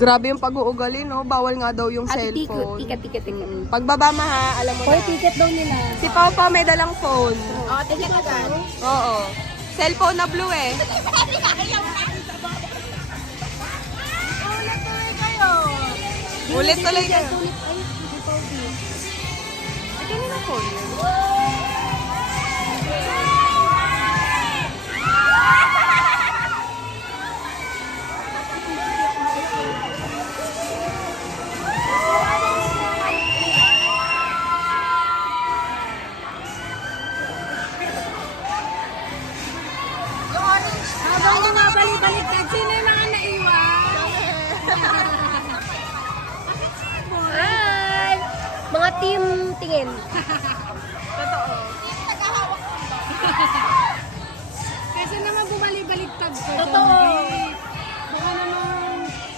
Grabe yung pag-uugali, no? Bawal nga daw yung cellphone. Ticket. Pagbaba ma, alam mo Hoy, na. ticket daw nila. Si Pao Pao may dalang phone. Oh, ticket agad. Oo. Cellphone na blue eh. Ulit tuloy kayo. Ay, kanina phone yun. Habang bumabalik-baliktad, sino yung mga naiwan? Hi! Mga team tingin. Totoo. Kasi naman bumalik-baliktad ko. Totoo.